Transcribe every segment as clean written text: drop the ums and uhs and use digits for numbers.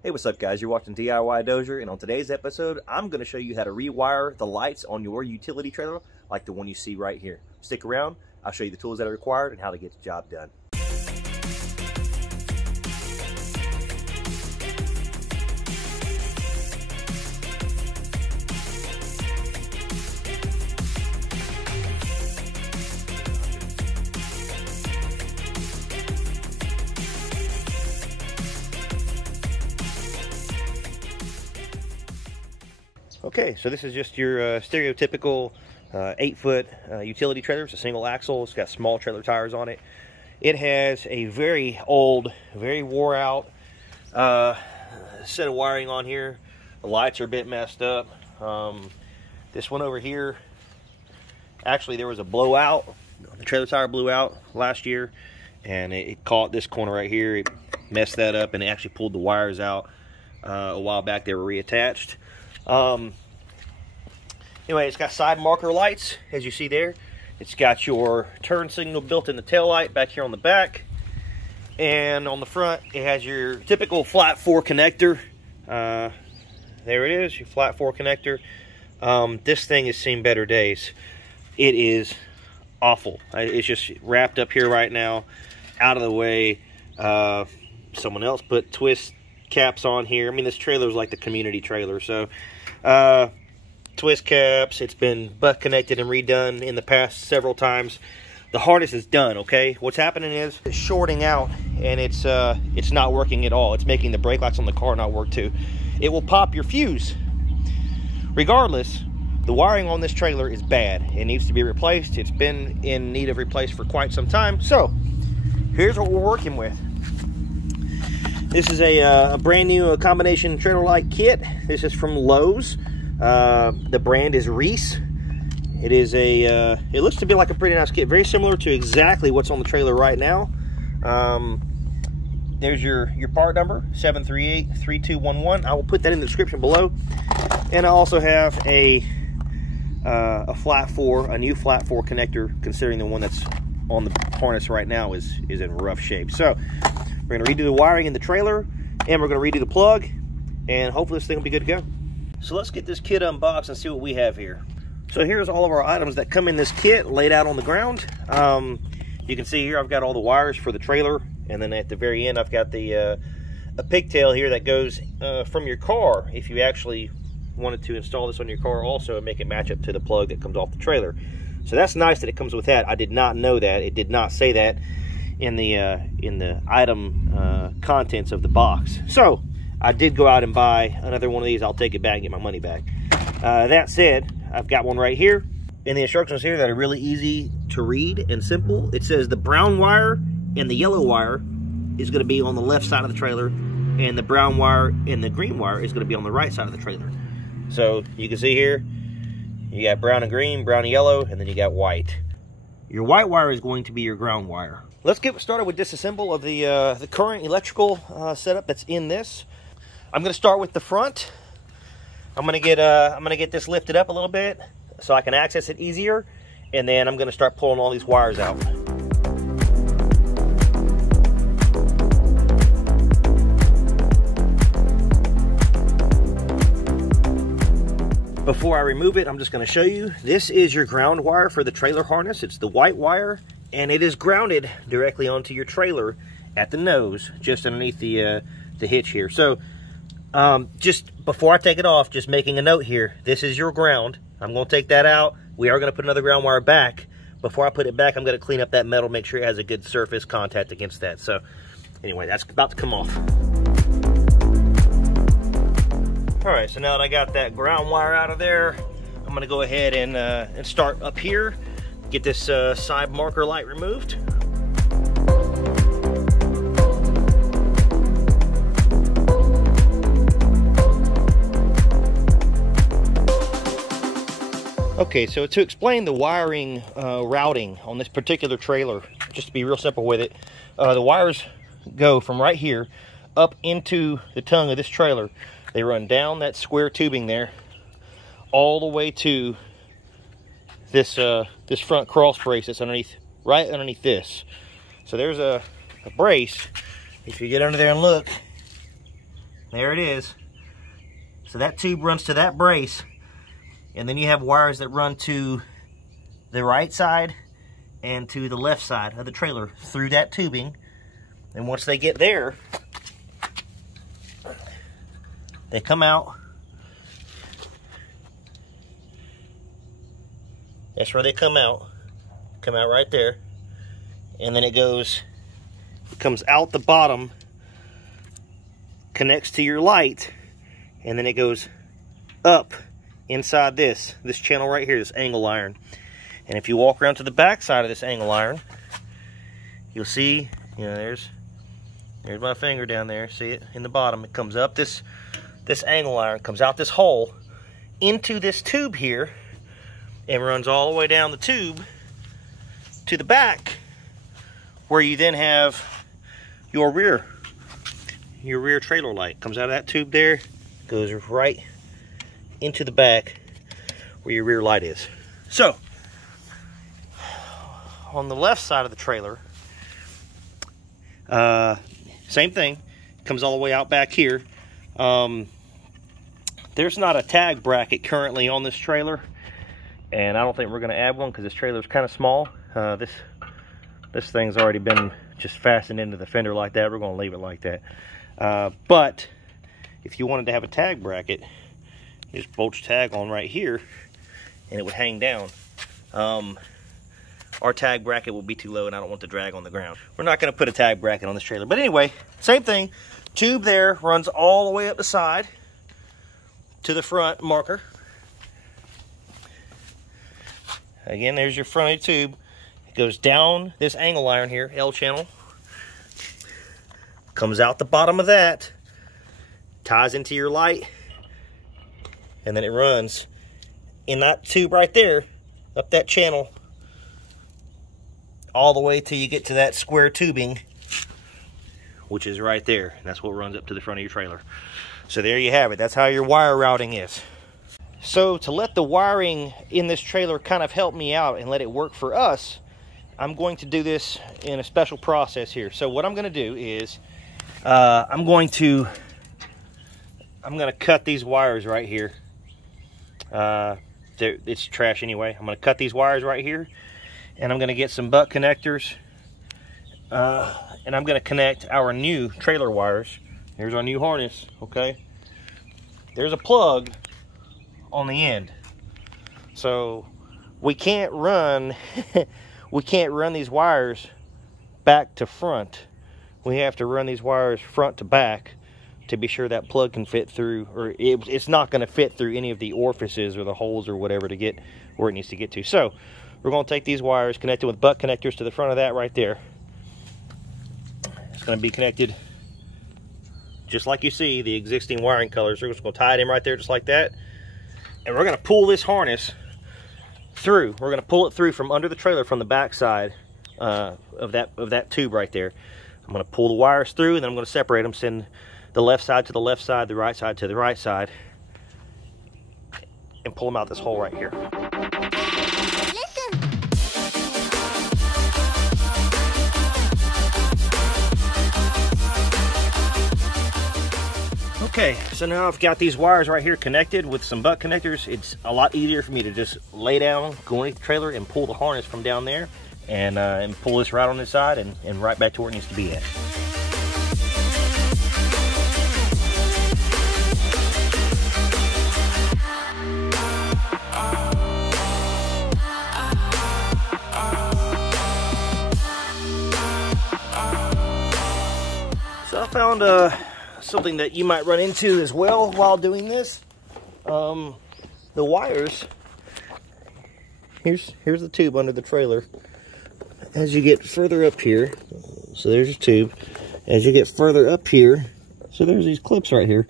Hey, what's up guys? You're watching DIY Dozier, and on today's episode, I'm going to show you how to rewire the lights on your utility trailer like the one you see right here. Stick around, I'll show you the tools that are required and how to get the job done. Okay, so this is just your stereotypical 8-foot utility trailer. It's a single axle. It's got small trailer tires on it. It has a very old, very wore out set of wiring on here. The lights are a bit messed up. This one over here, actually there was a blowout. The trailer tire blew out last year, and it caught this corner right here. It messed that up, and it actually pulled the wires out a while back. They were reattached. Anyway, it's got side marker lights, as you see there. It's got your turn signal built in the tail light back here on the back. And on the front, it has your typical flat 4 connector. There it is, your flat 4 connector. This thing has seen better days. It is awful. It's just wrapped up here right now, out of the way. Someone else put twist caps on here. I mean, this trailer is like the community trailer, so twist caps. It's been butt connected and redone in the past several times. The harness is done. Okay, what's happening is it's shorting out, and it's not working at all. It's making the brake lights on the car not work too. It will pop your fuse. Regardless, the wiring on this trailer is bad. It needs to be replaced. It's been in need of replaced for quite some time. So here's what we're working with. This is a brand new combination trailer light kit. This is from Lowe's. The brand is Reese. It is it looks to be like a pretty nice kit, very similar to exactly what's on the trailer right now. There's your part number, 7383211. I will put that in the description below. And I also have a flat 4, a new flat 4 connector, considering the one that's on the harness right now is in rough shape. So we're going to redo the wiring in the trailer, and we're going to redo the plug, and hopefully this thing will be good to go. So let's get this kit unboxed and see what we have here. So here's all of our items that come in this kit laid out on the ground. You can see here I've got all the wires for the trailer, and then at the very end I've got a pigtail here that goes from your car if you actually wanted to install this on your car also and make it match up to the plug that comes off the trailer. So that's nice that it comes with that. I did not know that. It did not say that in the item contents of the box. So I did go out and buy another one of these. I'll take it back and get my money back. That said, I've got one right here. And the instructions here that are really easy to read and simple. It says the brown wire and the yellow wire is going to be on the left side of the trailer, and the brown wire and the green wire is going to be on the right side of the trailer. So you can see here, you got brown and green, brown and yellow, and then you got white. Your white wire is going to be your ground wire. Let's get started with disassemble of the current electrical setup that's in this. I'm going to start with the front. I'm going to get this lifted up a little bit so I can access it easier, and then I'm going to start pulling all these wires out. Before I remove it, I'm just going to show you. This is your ground wire for the trailer harness. It's the white wire, and it is grounded directly onto your trailer at the nose, just underneath the hitch here. So just before I take it off, just making a note here, this is your ground. I'm going to take that out. We are going to put another ground wire back. Before I put it back, I'm going to clean up that metal, make sure it has a good surface contact against that. So anyway, that's about to come off. All right, so now that I got that ground wire out of there, I'm going to go ahead and start up here, get this side marker light removed. Okay, so to explain the wiring routing on this particular trailer, just to be real simple with it, the wires go from right here up into the tongue of this trailer. They run down that square tubing there all the way to this this front cross brace that's underneath, right underneath this. So there's a brace. If you get under there and look, There it is. So that tube runs to that brace, and then you have wires that run to the right side and to the left side of the trailer through that tubing. And once they get there, they come out. That's where they come out. Come out right there. And then it comes out the bottom, connects to your light, and then it goes up inside this channel right here, this angle iron. And if you walk around to the back side of this angle iron, you'll see, you know, there's my finger down there. See it in the bottom? It comes up this angle iron, comes out this hole into this tube here, and runs all the way down the tube to the back, where you then have your rear trailer light. Comes out of that tube there, goes right into the back where your rear light is. So on the left side of the trailer, same thing, comes all the way out back here. There's not a tag bracket currently on this trailer, and I don't think we're going to add one because this trailer is kind of small. This thing's already been just fastened into the fender like that. We're going to leave it like that. But if you wanted to have a tag bracket, you just bolt your tag on right here and it would hang down. Our tag bracket will be too low and I don't want the drag on the ground. We're not going to put a tag bracket on this trailer. But anyway, same thing. Tube there runs all the way up the side to the front marker. Again, there's your front of the tube. It goes down this angle iron here, L channel. Comes out the bottom of that, ties into your light, and then it runs in that tube right there, up that channel, all the way till you get to that square tubing, which is right there. And that's what runs up to the front of your trailer. So there you have it. That's how your wire routing is. So to let the wiring in this trailer kind of help me out and let it work for us, I'm going to do this in a special process here. So what I'm going to do is I'm going to cut these wires right here. It's trash anyway. I'm going to cut these wires right here, and I'm going to get some butt connectors, and I'm going to connect our new trailer wires. Here's our new harness. Okay, there's a plug on the end, so we can't run we can't run these wires back to front. We have to run these wires front to back to be sure that plug can fit through, or it's not going to fit through any of the orifices or the holes or whatever to get where it needs to get to. So we're going to take these wires, connect it with butt connectors to the front of that right there. It's going to be connected just like you see the existing wiring colors. We're just going to tie it in right there just like that. And we're going to pull this harness through. We're going to pull it through from under the trailer from the back side of that tube right there. I'm going to pull the wires through, and then I'm going to separate them, send the left side to the left side, the right side to the right side, and pull them out this hole right here. Okay, so now I've got these wires right here connected with some butt connectors. It's a lot easier for me to just lay down, go underneath the trailer, and pull the harness from down there, and pull this right on this side and right back to where it needs to be at. So I found something that you might run into as well while doing this. The wires, here's the tube under the trailer. As you get further up here, so there's your tube. As you get further up here, so there's these clips right here.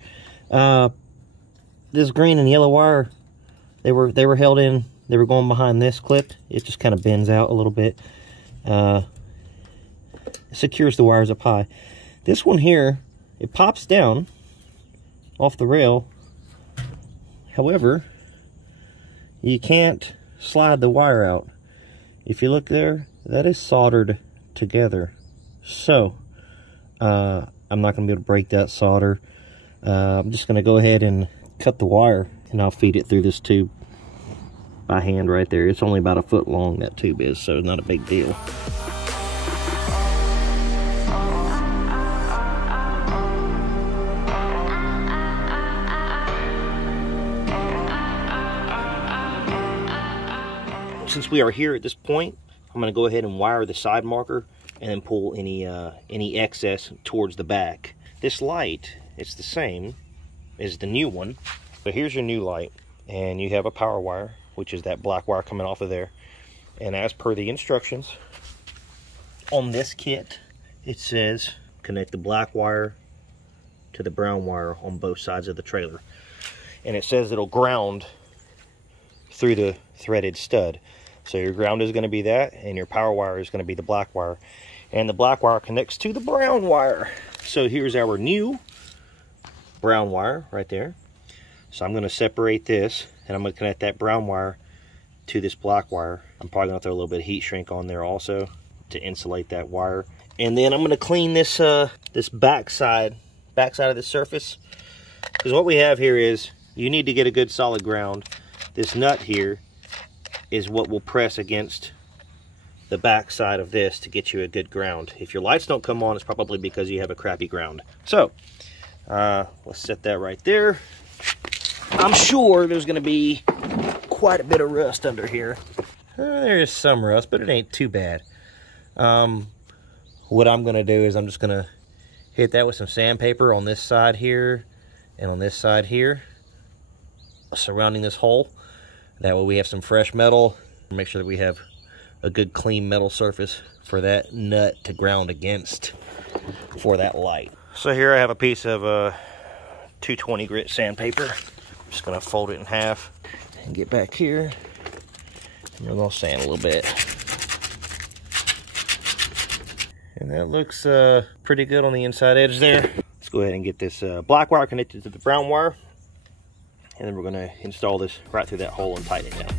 This green and yellow wire, they were held in. They were going behind this clip. It just kind of bends out a little bit. It secures the wires up high. This one here, it pops down off the rail. However, you can't slide the wire out. If you look there, that is soldered together. So, I'm not going to be able to break that solder. I'm just going to go ahead and cut the wire, and I'll feed it through this tube by hand right there. It's only about 1 foot long, that tube is, so it's not a big deal. Since we are here at this point, I'm going to go ahead and wire the side marker and then pull any excess towards the back. This light, it's the same as the new one. So here's your new light, and you have a power wire, which is that black wire coming off of there. And as per the instructions on this kit, it says connect the black wire to the brown wire on both sides of the trailer. And it says it'll ground through the threaded stud. So your ground is going to be that, and your power wire is going to be the black wire. And the black wire connects to the brown wire. So here's our new brown wire right there. So I'm going to separate this, and I'm going to connect that brown wire to this black wire. I'm probably going to throw a little bit of heat shrink on there also to insulate that wire. And then I'm going to clean this this backside of the surface, because what we have here is you need to get a good solid ground. This nut here is what will press against the back side of this to get you a good ground. If your lights don't come on, it's probably because you have a crappy ground. So let's set that right there. I'm sure there's going to be quite a bit of rust under here. There is some rust, but it ain't too bad. What I'm going to do is I'm just going to hit that with some sandpaper on this side here and on this side here, surrounding this hole. That way we have some fresh metal. Make sure that we have a good clean metal surface for that nut to ground against for that light. So here I have a piece of 220 grit sandpaper. I'm just going to fold it in half and get back here. And we're going to sand a little bit. And that looks pretty good on the inside edge there. Let's go ahead and get this black wire connected to the brown wire. And then we're going to install this right through that hole and tighten it down.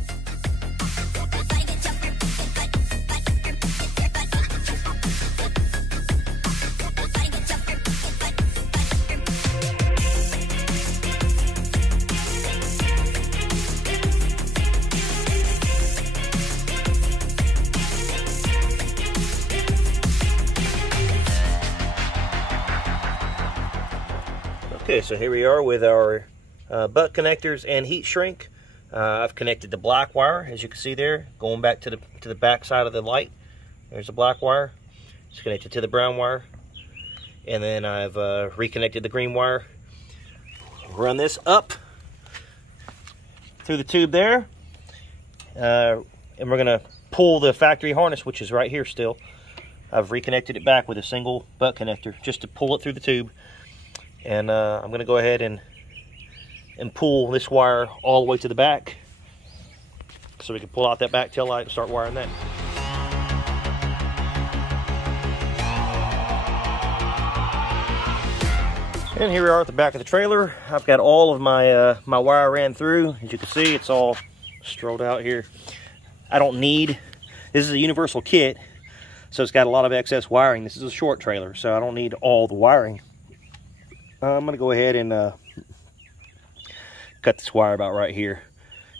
Okay, so here we are with our butt connectors and heat shrink. I've connected the black wire, as you can see there, going back to the back side of the light. There's the black wire. It's connected to the brown wire, and then I've reconnected the green wire. Run this up through the tube there, and we're gonna pull the factory harness, which is right here still. I've reconnected it back with a single butt connector just to pull it through the tube, and I'm gonna go ahead and pull this wire all the way to the back so we can pull out that back tail light and start wiring that. And here we are at the back of the trailer. I've got all of my my wire ran through. As you can see, it's all strolled out here. I don't need, this is a universal kit, so it's got a lot of excess wiring. This is a short trailer, so I don't need all the wiring. I'm gonna go ahead and cut this wire about right here,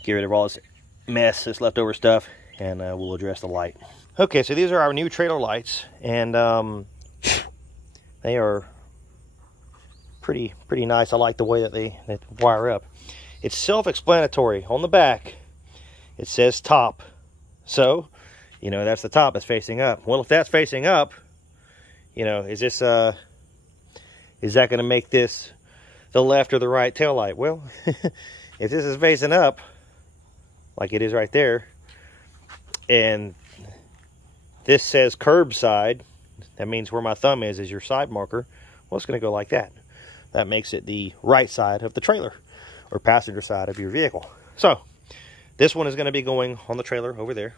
get rid of all this mess, this leftover stuff, and we'll address the light. Okay, so these are our new trailer lights, and they are pretty nice. I like the way that they wire up. It's self-explanatory. On the back, it says top, so you know that's the top is facing up. Well, if that's facing up, you know, is that going to make this the left or the right tail light? Well, if this is facing up like it is right there, and this says curbside, that means where my thumb is your side marker. Well, it's going to go like that. That makes it the right side of the trailer, or passenger side of your vehicle. So this one is going to be going on the trailer over there.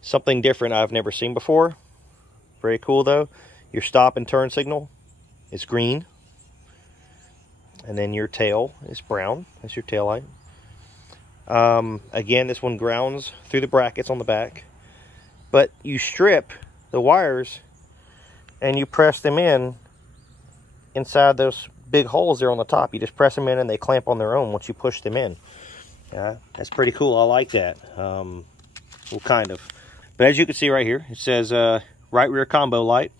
Something different I've never seen before. Very cool though. Your stop and turn signal is green, and then your tail is brown. That's your tail light. Again, this one grounds through the brackets on the back, but you strip the wires and you press them in inside those big holes there on the top. You just press them in and they clamp on their own once you push them in. That's pretty cool. I like that. Well, kind of. But as you can see right here, it says right rear combo light.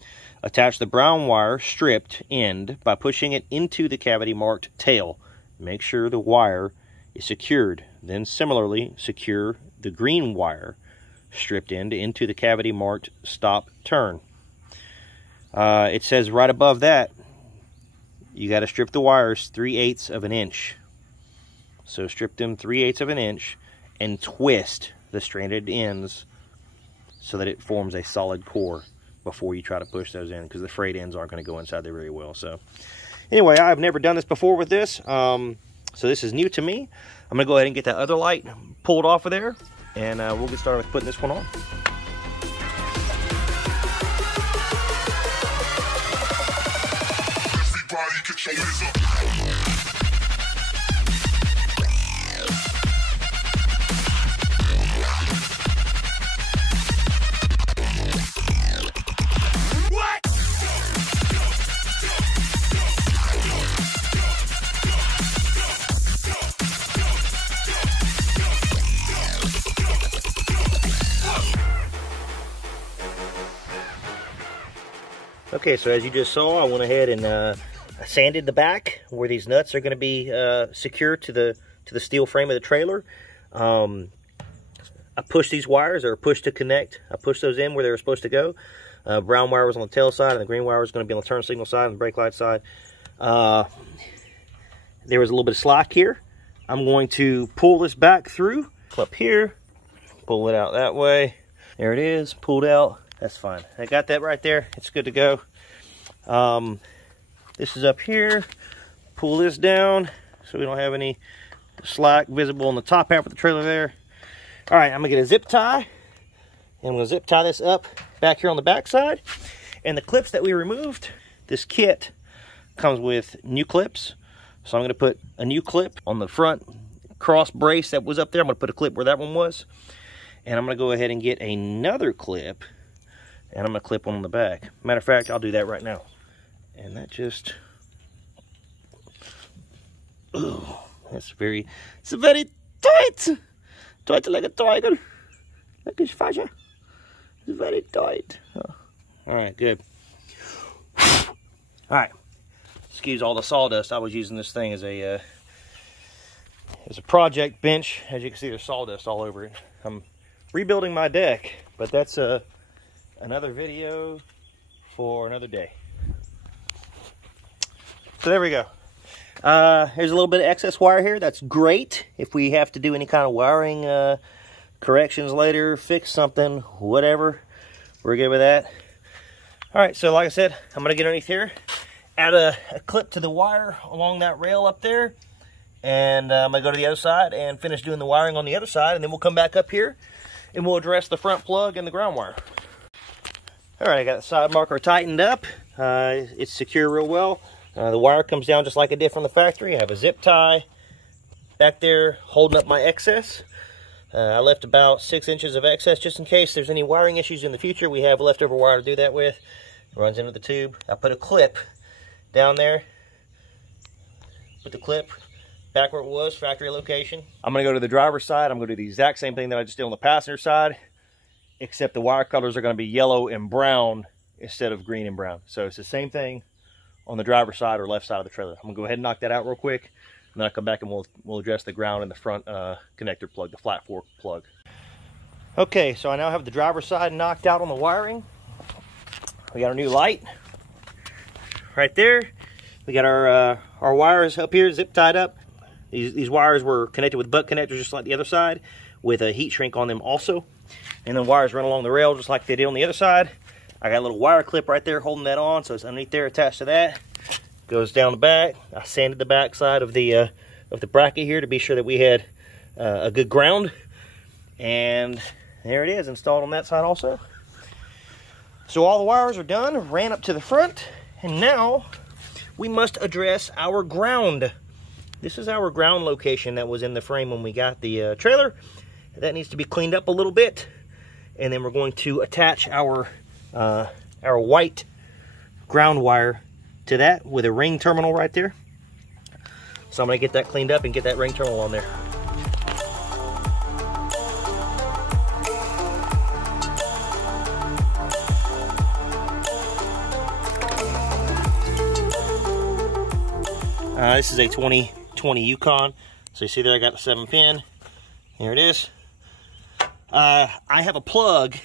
Attach the brown wire stripped end by pushing it into the cavity marked tail. Make sure the wire is secured. Then similarly, secure the green wire stripped end into the cavity marked stop turn. It says right above that, you got to strip the wires 3/8 of an inch. So strip them 3/8 of an inch and twist the stranded ends so that it forms a solid core before you try to push those in, because the frayed ends aren't going to go inside there very well. So anyway, I've never done this before with this, so this is new to me. I'm going to go ahead and get that other light pulled off of there, and we'll get started with putting this one on. Everybody get your hands up. Okay, so as you just saw, I went ahead and sanded the back where these nuts are going to be secured to the steel frame of the trailer. I pushed these wires, or pushed to connect. I pushed those in where they were supposed to go. Brown wire was on the tail side, and the green wire was going to be on the turn signal side and the brake light side. There was a little bit of slack here. I'm going to pull this back through, up here, pull it out that way. There it is, pulled out. That's fine. I got that right there. It's good to go. This is up here. Pull this down so we don't have any slack visible on the top half of the trailer there. All right, I'm gonna get a zip tie, and I'm gonna zip tie this up back here on the back side. And the clips that we removed, this kit comes with new clips. So I'm gonna put a new clip on the front cross brace that was up there. I'm gonna put a clip where that one was. And I'm gonna go ahead and get another clip, and I'm gonna clip one on the back. Matter of fact, I'll do that right now. And that just, oh, it's very tight. Tight like a tiger. Like his fascia. It's very tight. Oh. All right, good. All right. Excuse all the sawdust. I was using this thing as a project bench. As you can see, there's sawdust all over it. I'm rebuilding my deck, but that's another video for another day. So there we go. Here's a little bit of excess wire here. That's great if we have to do any kind of wiring corrections later, fix something, whatever. We're good with that. All right, so like I said, I'm going to get underneath here, add a clip to the wire along that rail up there, and I'm going to go to the other side and finish doing the wiring on the other side, and then we'll come back up here and we'll address the front plug and the ground wire. All right, I got the side marker tightened up. It's secure real well. The wire comes down just like it did from the factory. I have a zip tie back there holding up my excess. I left about 6 inches of excess just in case there's any wiring issues in the future. We have leftover wire to do that with. It runs into the tube. I put a clip down there. Put the clip back where it was, factory location. I'm going to go to the driver's side. I'm going to do the exact same thing that I just did on the passenger side, except the wire colors are going to be yellow and brown instead of green and brown. So it's the same thing on the driver's side or left side of the trailer. I'm going to go ahead and knock that out real quick, and then I'll come back and we'll address the ground and the front connector plug, the flat fork plug. Okay, so I now have the driver's side knocked out on the wiring. We got our new light right there. We got our wires up here zip tied up. These wires were connected with butt connectors just like the other side, with a heat shrink on them also. And then wires run along the rail just like they did on the other side. I got a little wire clip right there holding that on, so it's underneath there attached to that. Goes down the back. I sanded the back side of the bracket here to be sure that we had a good ground. And there it is, installed on that side also. So all the wires are done, ran up to the front, and now we must address our ground. This is our ground location that was in the frame when we got the trailer. That needs to be cleaned up a little bit, and then we're going to attach our white ground wire to that with a ring terminal right there. So I'm going to get that cleaned up and get that ring terminal on there. This is a 2020 Yukon. So you see there I got the 7-pin. Here it is. I have a plug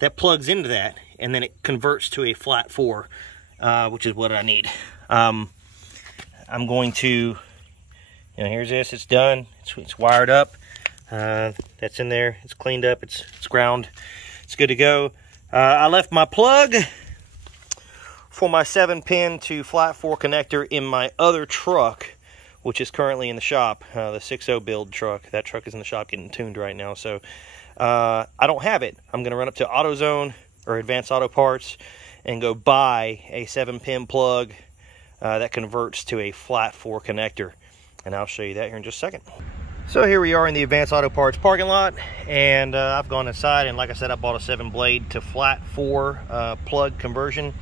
that plugs into that, and then it converts to a flat 4, which is what I need. I'm going to, you know, here's this, it's done, it's wired up, that's in there, it's cleaned up, it's ground, it's good to go. I left my plug for my 7-pin to flat 4 connector in my other truck, which is currently in the shop, the 6.0 build truck. That truck is in the shop getting tuned right now, so I don't have it. I'm going to run up to AutoZone or Advanced Auto Parts and go buy a 7-pin plug that converts to a flat 4 connector, and I'll show you that here in just a second. So here we are in the Advanced Auto Parts parking lot, and I've gone inside, and like I said, I bought a 7-blade to flat 4 plug conversion.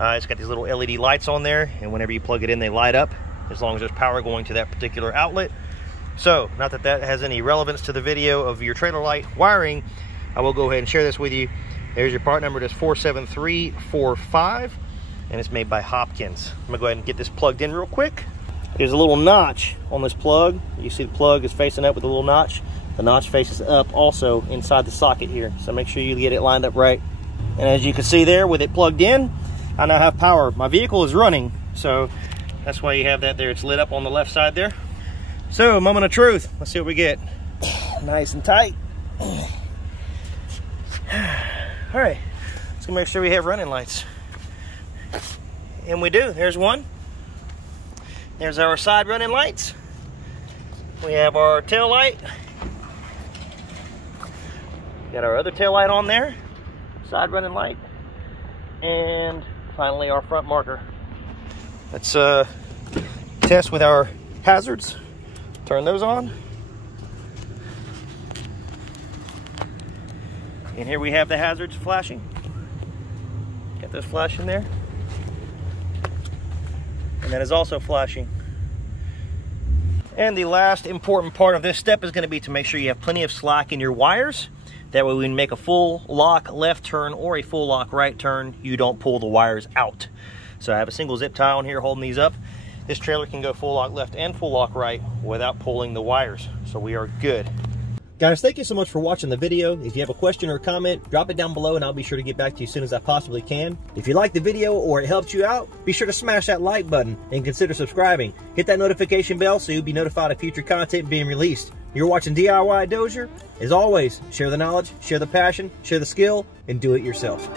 It's got these little LED lights on there, and whenever you plug it in, they light up as long as there's power going to that particular outlet. So, not that that has any relevance to the video of your trailer light wiring, I will go ahead and share this with you. There's your part number, it is 47345, and it's made by Hopkins. I'm gonna go ahead and get this plugged in real quick. There's a little notch on this plug. You see the plug is facing up with a little notch. The notch faces up also inside the socket here, so make sure you get it lined up right. And as you can see there, with it plugged in, I now have power. My vehicle is running, so that's why you have that there. It's lit up on the left side there. So, moment of truth. Let's see what we get. Nice and tight. All right, let's go make sure we have running lights. And we do. There's one. There's our side running lights. We have our tail light. Got our other tail light on there. Side running light. And finally our front marker. Let's test with our hazards. Turn those on. And here we have the hazards flashing. Got those flashing there. And that is also flashing. And the last important part of this step is going to be to make sure you have plenty of slack in your wires. That way when you make a full lock left turn or a full lock right turn, you don't pull the wires out. So I have a single zip tie on here holding these up. This trailer can go full lock left and full lock right without pulling the wires. So we are good. Guys, thank you so much for watching the video. If you have a question or a comment, drop it down below and I'll be sure to get back to you as soon as I possibly can. If you like the video or it helped you out, be sure to smash that like button and consider subscribing. Hit that notification bell so you'll be notified of future content being released. You're watching DIY Dozier. As always, share the knowledge, share the passion, share the skill, and do it yourself.